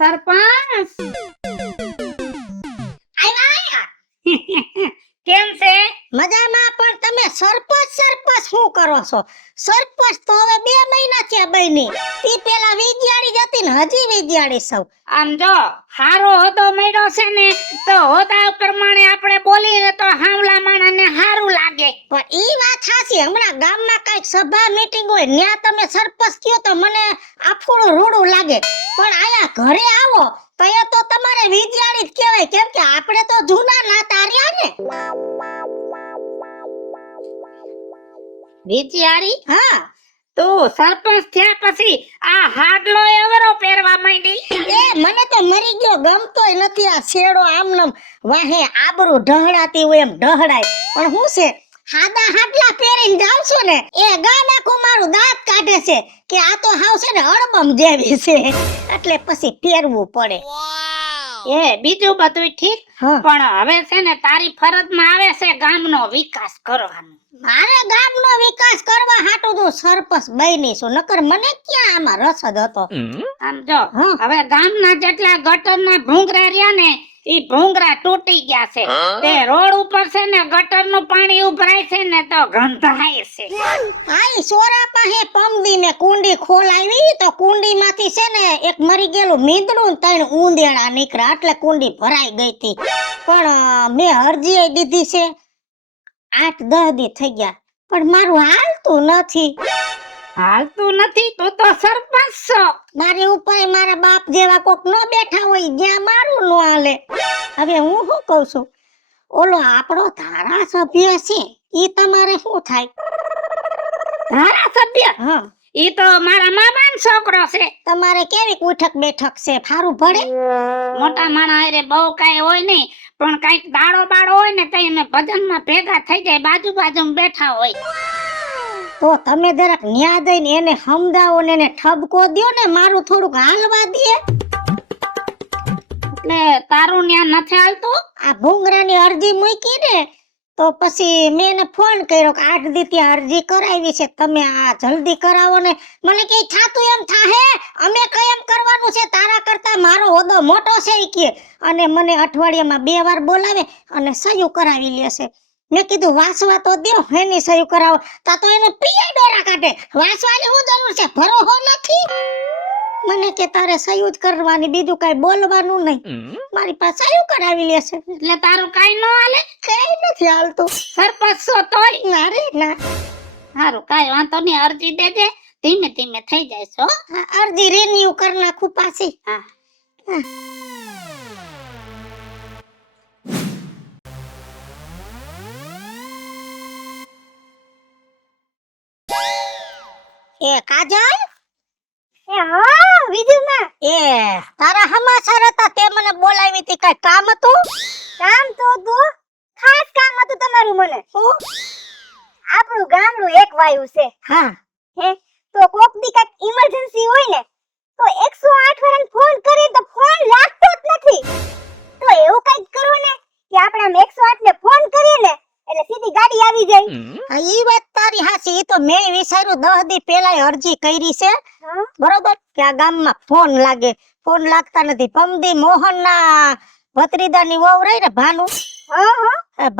સરપંચ આવ્યા કેમ છે? મજામાં. પણ તમે સરપંચ શું કરો છો? સરપંચ તો હવે 2 મહિના થયા બની. તી પેલા વિદ્યાળી જતી ને હજી વિદ્યાળી સૌ. આમ જો હારો હોતો મળ્યો છે ને તો હોતા પ્રમાણે આપણે બોલીને તો હાવલા માણાને હારું લાગે. પણ ઈ વાત સાચી. હમણાં ગામમાં કઈક સભા મીટિંગ હોય ન્યા તમે સરપંચ કયો તો મને આફુડું રૂડું લાગે. પણ આયા ઘરે આવો તો એ તો તમારે વિદ્યાળી જ કહેવાય, કેમ કે આપણે તો જૂના નાતા રહ્યા ને. વિચારી હા, તું સરપંચ થયા પછી આ હાડલો એવરો પહેરવા માંડી. એ મને તો મરી ગયો ગમતોય નથી આ છેડો. આમનમ વાહે આબરૂ ઢહડાતી હોય એમ ઢહડાય. પણ હું છે હાદા હાડલા પહેરીને જાવ છો ને એ ગામ આખું મારું દાંત કાઢે છે કે આ તો હાવ છે ને અળબમ જેવી છે, એટલે પછી પહેરવું પડે. એ બીજું બધું ઠીક, હા. પણ હવે છે ને તારી ફરજમાં આવે છે ગામનો વિકાસ કરવાનો. મારે ગામનો વિકાસ કરવા હાટુ તો સરપંચ બની છું, નકર મને ક્યાં આમાં રસ જ હતો. આમ જો હા. હવે ગામના જેટલા ગટરના ભૂંગરા રહ્યા ને ઈ ભૂંગરા તૂટી ગયા છે. તે રોડ ઉપર છે ને ગટરનું પાણી ઉભરાય છે ને તો ગંધાય છે. આઈ સોરા પાસે પમદી મેં કુંડી ખોલાવી તો કુંડીમાંથી છે ને એક મરી ગયેલું મીંદડું ને 3 ઊંદેડા નીકળ્યા, એટલે કુંડી ભરાઈ ગઈ હતી. પણ મેં અરજી દીધી છે, 8-10 દી થઈ ગયા પણ મારું હાલતું નથી. હાલતું નથી? તું તો સરપંચ છો. મારી ઉપર મારા બાપ જેવા કોક ન બેઠા હોય જ્યાં મારું ન હાલે. હવે હું શું કહું છું, ઓલો આપણો ધારાસભ્ય છે ઈ તમારે શું થાય? ધારાસભ્ય? હા, ઈ તો મારા મામાનો છોકરો છે. તમારે કેવી ઉઠક બેઠક છે? ફારું ભળે? મોટા માણા હારે બહુ કાઈ હોય નહીં, પણ કાઈક દાડો બાડો હોય ને તઈ અમે ભજનમાં ભેગા થઈ જાય, બાજુમાં બેઠા હોય. તો તમે જરાક ન્યા જઈને એને સમજાવો ને એને ઠબકો દ્યો ને, મારું થોડુંક હાલવા દે. એટલે તારું ન્યા નથી હાલતું? આ ભૂંગરાની અરજી મૂકી ને તો પછી મેં એને ફોન કર્યો કે 8 દી ત્યાં અરજી કરાવી છે, તમે આ જલ્દી કરાવો ને. મને કે થાતું એમ થાહે, અમે કઈ એમ કરવાનું છે, તારા કરતા મારો હોદો મોટો છે ઈ કે. અને મને અઠવાડિયામાં 2 વાર બોલાવે અને સહી કરાવી લેશે. મેં કીધું વાસવા તો દ્યો, એની સહી કરાવો. તા તો એને પીએ ડોરા કાઢે. વાસવાની શું જરૂર છે? ભરોહો નથી. મને કે તારે સહી જ કરવાની, બીજું કઈ બોલવાનું નહીં. મારી પાસે સહી કરાવી લેશે. એટલે તારું કાઈ ન હાલે? કઈ નથી હાલતું. સરપંચ છો તોય? ના રે ના. હારું, કાઈ વાંધો નહીં, અરજી દેજે, ધીમે ધીમે થઈ જાય છો. આ અરજી રિન્યુ કરી નાખું પાછી. હા. એ કાજલ, એ હા વિજુમા, એ તારા સમાચાર હતા તે મને બોલાવી હતી, કઈ કામ હતું? કામ તો ખાસ કામ હતું તમારું. મને શું? આપણું ગામડું એક વાયુ છે. હા હે, તો કોક દી કઈક ઇમરજન્સી હોય ને તો 108 વાળાને ફોન કરી તો ફોન લાગતો જ નથી. તો એવું કઈક કરો ને કે આપણે આમ 108 ને ફોન કરીએ ને એટલે સીધી ગાડી આવી જાય. હા, ઈ વાત તારી હાચી. ઈ તો મેં વિચાર્યું 10 દી પહેલા અરજી કરી છે, બરોબર, કે આ ગામમાં ફોન લાગે. ફોન લાગતા નથી. પમદી મોહનના ભત્રીદાની વહુ રહી ને ભાનુ,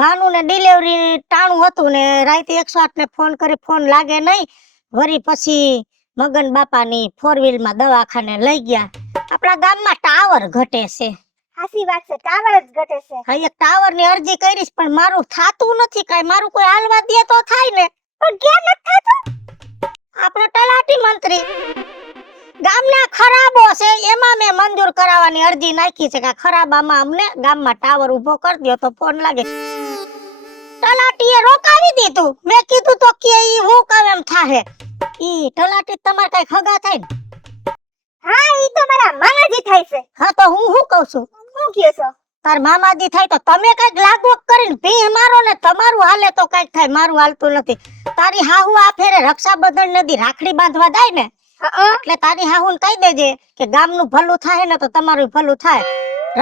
ભાનુ ને ડિલિવરી ટાણું હતું ને રાતે 108 ને ફોન કરી, ફોન લાગે નહીં. વળી પછી મગન બાપાની 4 વ્હીલ માં દવાખાને લઈ ગયા. આપણા ગામમાં ટાવર ઘટે છે. હાસી વાત છે, ટાવર જ ઘટે છે. હા, એક ટાવર ની અરજી કરીશ પણ મારું થાતું નથી કાઈ. મારું કોઈ હાલવા દે તો થાય ને. પણ કેમ નથી થાતું? આપણો તલાટી મંત્રી ગામના ખરાબો છે એમાં મેં મંજૂર કરાવવાની અરજી નાખી છે કે ખરાબામાં અમને ગામમાં ટાવર ઊભો કરી દો તો ફોન લાગે. તલાટીએ રોકાવી દીધું. મેં કીધું તો કે ઈ હું કામ એમ થાહે. ઈ તલાટી તમારે કઈ ખગા થાય ને? હા, ઈ તો મારા મામાજી થાય છે. હા, તો હું શું કહું છું? શું કહે છો? તાર મામાજી થાય તો તમે કઈક લાગવગ કરીને ભી મારો ને તમારું હાલે તો કઈક થાય. મારું હાલતું નથી. તારી હાહુ આ ફેરે રક્ષાબંધન નદી રાખડી બાંધવા જાય ને એટલે તારી હાહુને કહી દેજે કે ગામનું ભલું થાય ને તો તમારું ભલું થાય.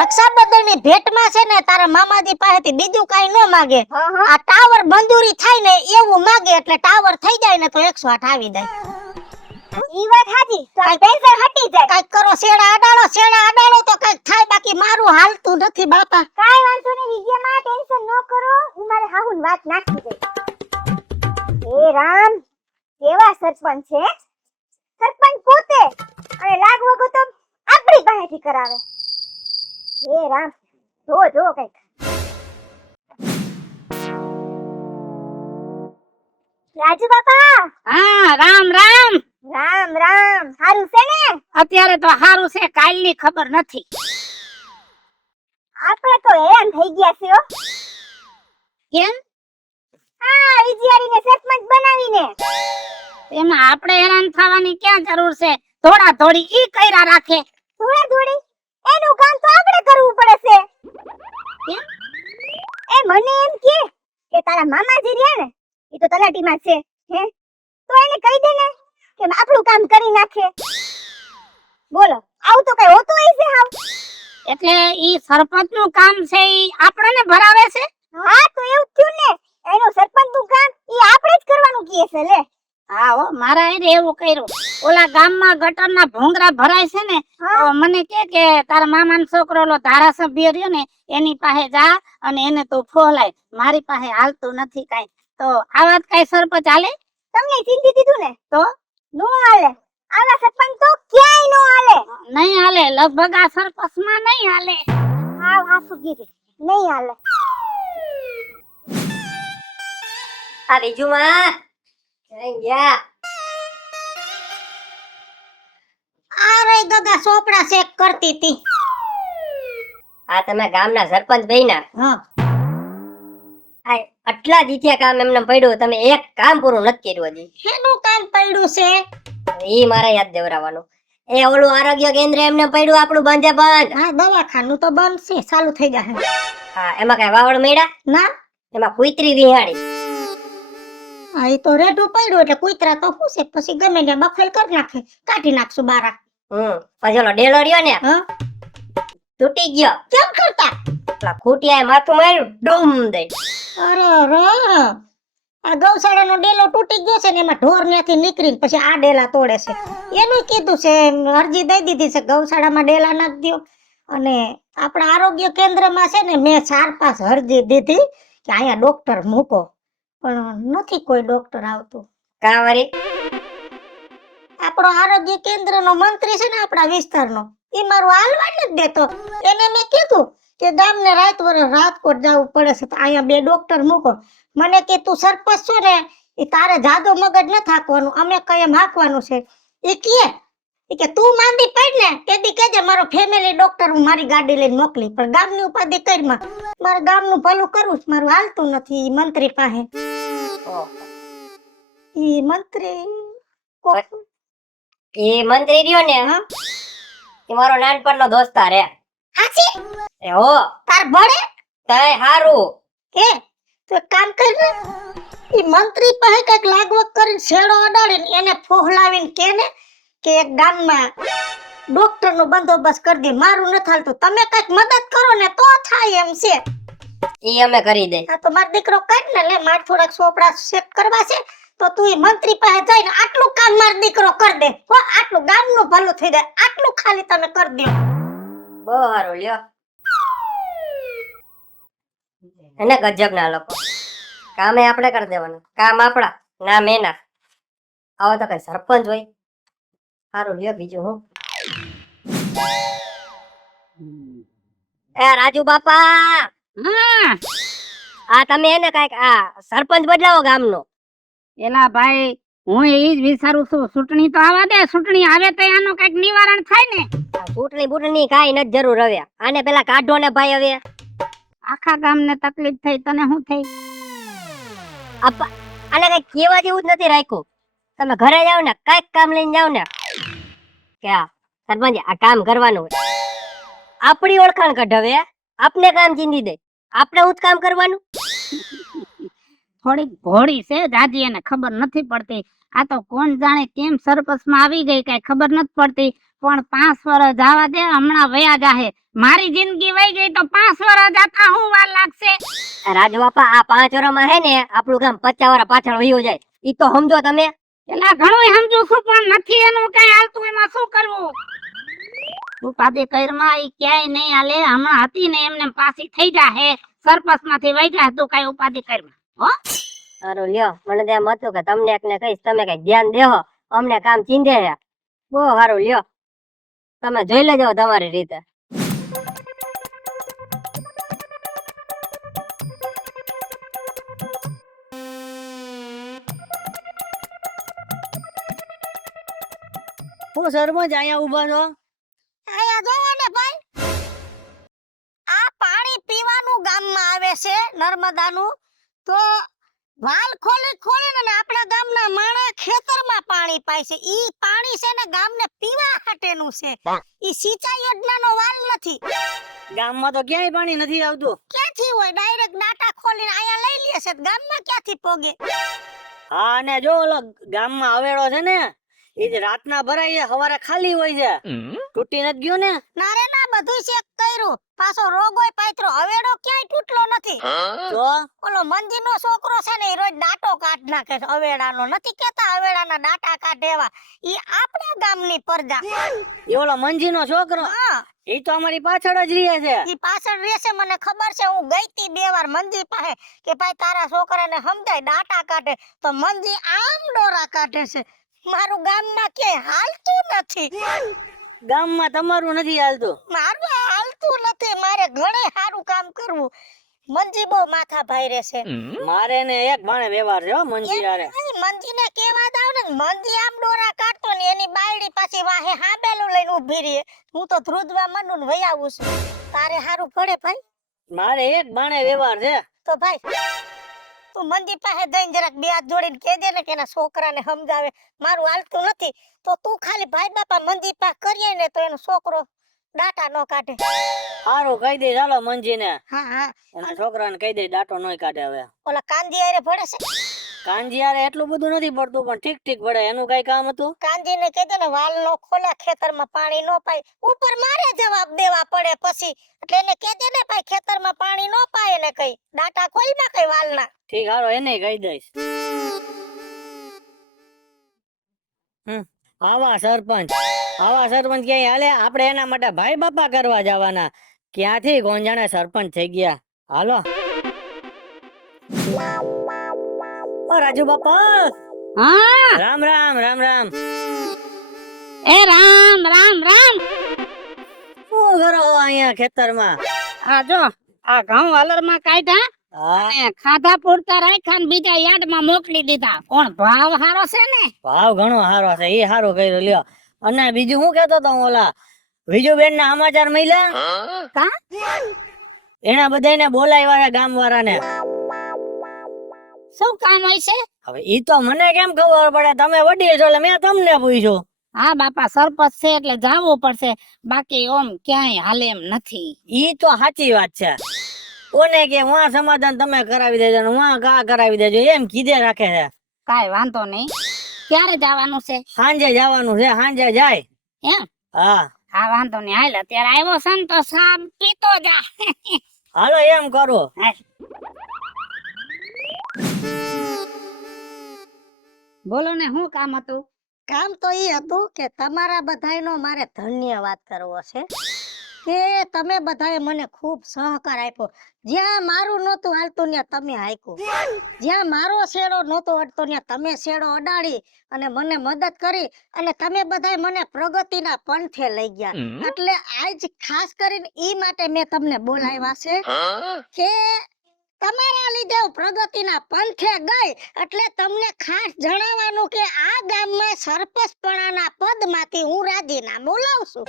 રક્ષાબંધન ની ભેટમાં છે ને તારા મામાજી પાસેથી બીજું કઈ ન માગે, આ ટાવર મંજૂરી થાય ને એવું માગે. એટલે ટાવર થઈ જાય ને તો 108 આવી જાય. ઈ વાત હાજી તો આ ટેન્શન હટી જાય. કઈક કરો, શેડા અડાડો તો કઈક થાય, બાકી મારું હાલતું નથી બાપા. કાઈ વાંધો નહીં વિજયમાં, ટેન્શન ન કરો, હું મારે હાહુન વાત નાખી દઈ. હે રામ, કેવા સરપંચ છે. સરપંચ પોતે અને લાગવગો તો આપણી પાસેથી કરાવે. હે રામ, જો કઈક. રાજુ બાપા, હા, રામ રામ. રામ રામ. હારું છે ને? અત્યારે તો હારું છે, કાલની ખબર નથી. આપણે તો હેરાન થઈ ગયા છે હો. કેમ? હા, વિજયારીને સરપંચ બનાવીને. એમાં આપણે હેરાન થવાની ક્યાં જરૂર છે? થોડા થોડી ઈ કર્યા રાખે. થોડી એનું કામ તો આપણે કરવું પડે છે. કેમ? એ મને એમ કે તારા મામાજી રહ્યા ને, ઈ તો તલાટીમાં છે, હે? તો એને કહી દે ને કે આપણું કામ કરી નાખે. બોલો, આવું તો કઈ હોતું હશે હાવ? એટલે ઈ સરપંચ નું કામ છે, ઈ આપણને ભરાવે છે. હા, તો એવું જ થયું ને. એનું સરપંચનું કામ ઈ આપણે જ કરવાનું કહે છે લે. હા હો, મારા એને એવું કર્યું. ઓલા ગામમાં ગટરના ભોંગરા ભરાય છે ને, તો મને કે તારા મામાનો છોકરો ઓલો ધારાસભ્ય રહ્યો ને, એની પાસે જા અને એને તું ફોલાય. મારી પાસે હાલતું નથી કાઈ. તો આ વાત કઈ સરપંચ હાલે? તમને ચીંધી દીધું ને? તો નો હાલે. આવા સરપંચ તો ક્યાંય નો હાલે. નહીં હાલે, લગભગ આ સરપંચમાં નહીં હાલે. હાવ હાસુ ગીરી નહીં હાલે. આ બીજુમાં ક્યાં ગયા? આ રહી ગગા સોપડા ચેક કરતી હતી. આ તમે ગામના સરપંચ બન્યા. હા, આ આટલા દીથિયા કામ એમને પડ્યું, તમે એક કામ પૂરું નથી કર્યું હજી. શેનું કામ પડ્યું છે? ઈ મારે યાદ દેવરાવાનું. એ ઓલું આરોગ્ય કેન્દ્ર એમને પડ્યું આપણું બંધે બંધ. હા, દવાખાનું તો બંધ છે, ચાલુ થઈ જશે. હા, એમાં કઈ વાવડ મળ્યા? ના, એમાં કુતરી વિહાડી. હા, એ તો રેડું પડ્યું એટલે કૂતરા તો શું છે, પછી ગમે ત્યાં બફેલ કરી નાખે, કાઢી નાખશું બારા. પછી ઓલો ડેલો રહ્યો ને, હા, તૂટી ગયો. કેમ કરતા? પેલા ખૂટિયાએ માથું માર્યું, ડૂમ દઈ. અરે આ ગૌશાળાનો ડેલો તૂટી ગયો છે ને, એમાં ઢોર ત્યાંથી નીકળીને પછી આ ડેલા તોડે છે. એનું કીધું છે, અરજી દઈ દીધી છે ગૌશાળામાં ડેલા નાખી દો. અને આપણા આરોગ્ય કેન્દ્રમાં છે ને, મેં 4-5 અરજી દીધી કે અહીંયા ડોક્ટર મૂકો, પણ નથી કોઈ ડોક્ટર આવતું. કા વરી? આપણો આરોગ્ય કેન્દ્રનો મંત્રી છે ને આપણા વિસ્તારનો, એ મારું હાલવા જ નથી દેતો. એને મેં કીધું કે ગામને રાજકોટ જવું પડે છે, તો અહીંયા 2 ડોક્ટર મૂકો. મને કે તું સરપંચ છો ને, એ તારે જાદો મગજ ન થાકવાનું, અમે કઈ એમ હાંકવાનું છે. એ કે તું માંદી પડ ને તેથી કેજે મારો ફેમિલી ડોક્ટર હું મારી ગાડી લઈને મોકલી, પણ ગામની ઉપાધિ કરીમાં મારે ગામનું ભલું કરવું છે, મારું હાલતું નથી. ઈ મંત્રી પાસે, ઈ મંત્રી એ મંત્રી રહ્યો ને, હા, એ મારો નાનપણનો દોસ્તાર હે. હાચી એ હો, તાર ભળે તય હારું. હે તો એક કામ કર ને, ઈ મંત્રી પાસે કઈક લાગવગ કરીને શેડો અડાડીને એને ફોહલાવીને કે ને કે એક ગામમાં ડોક્ટર નો બંદોબસ્ત કરી દે. મારું નથી હાલતું, તમે કઈક મદદ કરો ને તો થાય એમ છે. ઈ અમે કરી દે. આ તો મારો દીકરો કર ને, લે માર થોડાક સોપડા ચેક કરવા છે, તો તું ઈ મંત્રી પાસે જઈને આટલું કામ મારો દીકરો કરી દે. હો, આટલું ગામનું ભલું થઈ જાય, આટલું ખાલી તમે કરી દો. બહુ હારું લ્યો. એને ગજબ ના લોકો, કામે આપણે કરી દેવાનું, કામ આપણા નામ એના. આવો તો કઈ સરપંચ હોય. સારું લ્યો, બીજું હું. એ રાજુ બાપા, હા, આ તમે એને કઈક આ સરપંચ બદલાવો ગામનો. એલા ભાઈ, હું એ જ વિચારું છું, ચૂંટણી તો આવવા દે, ચૂંટણી આવે તો આનું કઈક નિવારણ થાય ને. આ ચૂંટણી બૂટણી કાંઈ નથી જરૂર હવે. આને પેલા કાઢો ને ભાઈ હવે. આખા ગામને તકલીફ થઈ, તને શું થઈ? આને કઈ કેવા જેવું જ નથી રાખ્યું. તમે ઘરે જાવ ને, કઈક કામ લઈને જાવ ને કે આ સરપંચ આ કામ કરવાનું હોય, આપણી ઓળખાણ કઢાવે, આપને કામ ચીંધી દે, આપણે હું જ કામ કરવાનું. થોડીક ભોળી છે જાજી, એને ખબર નથી પડતી. આ તો કોણ જાણે કેમ સરપંચમાં આવી ગઈ, કઈ ખબર નથી પડતી. પણ 5 વર્ષ જવા દે, હમણાં વયા જાહે. મારી જિંદગી વહી ગઈ તો 5 વર્ષ જાતા હું વાર લાગશે? રાજુ બાપા, આ 5 વર્ષમાં હે ને આપણું કામ 50 વર્ષ પાછળ વયું જાય. ઈ તો સમજો તમે. એલા ઘણું સમજુ છું પણ નથી એનું કઈ હાલતું, એમાં શું કરવું? ઉપાધિ કરમાં ઈ ક્યાંય નહીં હાલે. હમણાં હતી ને એમને પાછી થઈ જાહે. સરપંચ માંથી વહી જાય તું કઈ ઉપાધિ કરમાં. હો સારું લ્યો, મને તો એમ હતું કે તમને એકને કહીશ, તમે કઈ ધ્યાન દેહો, અમને કામ ચીંધે છે. બહુ સારું લ્યો, તમે જોઈ લેજો તમારી રીતે. હું સરપંચ અહીંયા ઉભા છો? અહીંયા જોવો ને ભાઈ, આ પાણી પીવાનું ગામમાં આવે છે નર્મદાનું, તો વાલ ખોલી ખોલીને ને આપણા ગામના માણસ ખેતરમાં પાણી પાય છે. ઈ પાણી છે ને ગામને પીવા હાટેનું છે. ઈ સિંચાઈ યોજનાનો વાલ નથી. ગામમાં તો ક્યાંય પાણી નથી આવતું. ક્યાંથી હોય? ડાયરેક્ટ ડાટા ખોલીને અહીંયા લઈ લે છે. ગામમાં ક્યાંથી પોગે? હા, અને જો ઓલો ગામમાં હવેડો છે ને, ઈ જ રાતના ભરાય છે, સવારે ખાલી હોય છે. તૂટી નથી ગયો ને? ના રે ના, બધું ચેક કર્યું, પાછો રોગોય પાયત્રો, હવેડો ક્યાંય તૂટલો નથી. તો ઓલો મંજીનો છોકરો છે ને, ઈ રોજ ડાટો કાઢ નાખે છે હવેડાનો. નથી કેતા હવેડાના ડાટા કાઢે એવા. ઈ આપણા ગામની પરજા. ઈ ઓલો મંજીનો છોકરો, હા, ઈ તો અમારી પાછળ જ રહે છે. ઈ પાછળ રહેશે, મને ખબર છે. હું ગઈ તી 2 વાર મંજી પાસે કે ભાઈ તારા છોકરાને સમજાય ડાટા કાઢે, તો મંજી આમ ડોરા કાઢે છે. મારું ગામમાં ક્યાંય હાલતું નથી. ગામમાં તમારું નથી હાલતું? મારું હાલતું નથી. મારે ઘણે સારું કામ કરવું. મંજી બહુ માથા ભાઈ રહેશે. મારે ને એક ભાણે વ્યવહાર છે હો મંજી હારે. મંજીને કેવા દાવ ને, મંજી આમ ડોરા કાઢતો ને એની બાયડી પાછી વાહે હાબેલું લઈને ઊભી રહે. હું તો ધ્રુજવા માંડું ને વહી આવું છું. તારે હારું પડે ભાઈ? મારે એક ભાણે વ્યવહાર છે. તો ભાઈ તું મંજી પાસે જઈને જરાક 2 હાથ જોડીને કહેજે ને કે એના છોકરાને સમજાવે મારું હાલતું નથી. તો તું ખાલી ભાઈ બાપા મંજી પાસે કરીએ ને તો એનો છોકરો ડાટા નો કાઢે. સારું કહી દે, ચાલો મંજીને. હા હા, એના છોકરાને કહી દે ડાટો નોય કાઢે. હવે ઓલા કાંજી હારે ભળે છે. કાંજી હારે એટલું બધું નથી પડતું, પણ ઠીક ઠીક પડે. એનું કઈ કામ હતું? કાંજીને કહેજે ને વાલ નો ખોલા, ખેતરમાં પાણી નો પાય. ઉપર મારે જવાબ દેવા પડે પછી. એટલે એને કહેજે ને ભાઈ ખેતરમાં પાણી નો પાય ને કઈ ડાટા ખોલી ના કઈ વાલના. ઠીક, હારો એને કહી દઈશ. આવા સરપંચ ક્યાંય હાલે? આપણે એના માટે ભાઈ બાપા કરવા જવાના. ક્યાંથી કોણ જાણે સરપંચ થઈ ગયા. હાલો. ઓ રાજુ બાપા, હા, રામ રામ રામ રામ. એ રામ રામ રામ. શું કરો અહીંયા ખેતરમાં? આ જો આ ઘઉં હલરમાં કાઢ્યા હા, અને ખાધા પૂરતા રાખ્યા ને બીજા યાર્ડમાં મોકલી દીધા. કોણ ભાવ હારો છે ને? ભાવ ઘણો સારો છે. એ સારું કર્યું લ્યો. અને બીજું શું કેતો તો ઓલા વિજુબેન ના સમાચાર મળ્યા? કા એના બધાને બોલાવ્યા છે ગામ વાળાને. શું કામ હોય છે? હવે ઈ તો મને કેમ ખબર પડે? તમે વડીલ છો એટલે મેં તમને પૂછ્યું. હા બાપા, સરપંચ છે એટલે જાવું પડશે, બાકી ઓમ ક્યાંય હાલે એમ નથી. ઈ તો સાચી વાત છે. કોને કે વાં સમાધાન તમે કરાવી દેજો ને વાં કા કરાવી દેજો એમ કીધે રાખે છે. કાઈ વાંધો નહીં. ક્યારે જવાનું છે? સાંજે જવાનું છે. સાંજે જાય. એમ? હા હા વાંધો નહીં. હાલ અત્યારે આવ્યો છે ને તો સાબ પીતો જા. હાલો એમ કરો. હાલ. બોલો ને, શું કામ હતું? કામ તો ઈ હતું કે તમારા બધાયનો મારે ધન્યવાદ કરવો છે કે તમે બધાએ મને ખૂબ સહકાર આપ્યો. જ્યાં મારું નહોતું હાલતું ત્યાં તમે હાંક્યું, જ્યાં મારો શેડો નહોતો અડતો ત્યાં તમે શેડો અડાડી અને મને મદદ કરી, અને તમે બધાએ મને પ્રગતિના પંથે લઈ ગયા. એટલે આજ ખાસ કરીને ઈ માટે મેં તમને બોલાવ્યા છે કે તમારા લીધે હું પ્રગતિના પંથે ગઈ. એટલે તમને ખાસ જણાવવાનું કે આ ગામમાં સરપંચપણાના પદમાંથી હું રાજીનામું લાવું છું.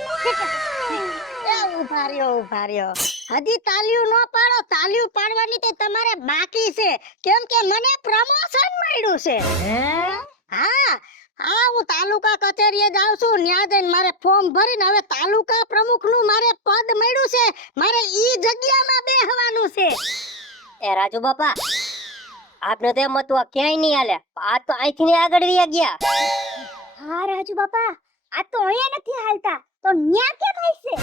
એ ઉભા રહ્યો. હજી તાલીઓ ન પાડો. તાલીઓ પાડવાની તો તમારે બાકી છે, કેમ કે મને પ્રમોશન મળ્યું છે. હા હા, હું તાલુકા કચેરીએ જાઉં છું. ત્યાં જઈને મારે ફોર્મ ભરીને હવે તાલુકા પ્રમુખનું મારે પદ મળ્યું છે. મારે ઈ જગ્યામાં બેહવાનું છે. એ રાજુ બાપા, આપને તો એમ હતું આ ક્યાંય નહીં હાલે, આ તો અહીંથી આગળ વયા ગયા. હા રાજુ બાપા, આ તો અહીંયા નથી હાલતા, તો ન્યા કે થાય છે?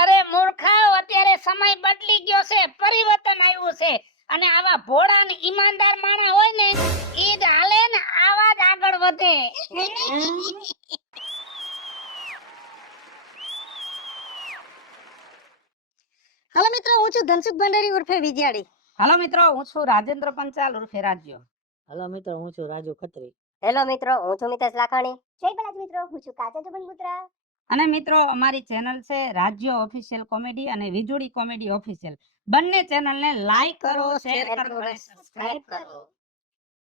અરે મૂર્ખાઓ, અત્યારે સમય બદલી ગયો છે, પરિવર્તન આવ્યું છે, અને આવા ભોળા ને ઈમાનદાર માણસ હોય ને ઈ જ હાલે ને, આવા જ આગળ છું ધનસુખ ભંડારી ઉર્ફે વિજયાડી. હાલો મિત્રો, હું છું રાજેન્દ્ર પંચાલ ઉર્ફે રાજ્યો. હલો મિત્રો, હું છું રાજુ ખત્રી. હેલો મિત્રો, હું છું મિતેશ લાખાણી. જય બલાજ મિત્રો, હું છું કાજલ જબનપુત્રા. અને મિત્રો, અમારી ચેનલ છે રાજ્યો ઓફિશિયલ કોમેડી અને વીજળી કોમેડી ઓફિશિયલ. બંને ચેનલને લાઈક કરો, શેર કરો અને સબસ્ક્રાઇબ કરો.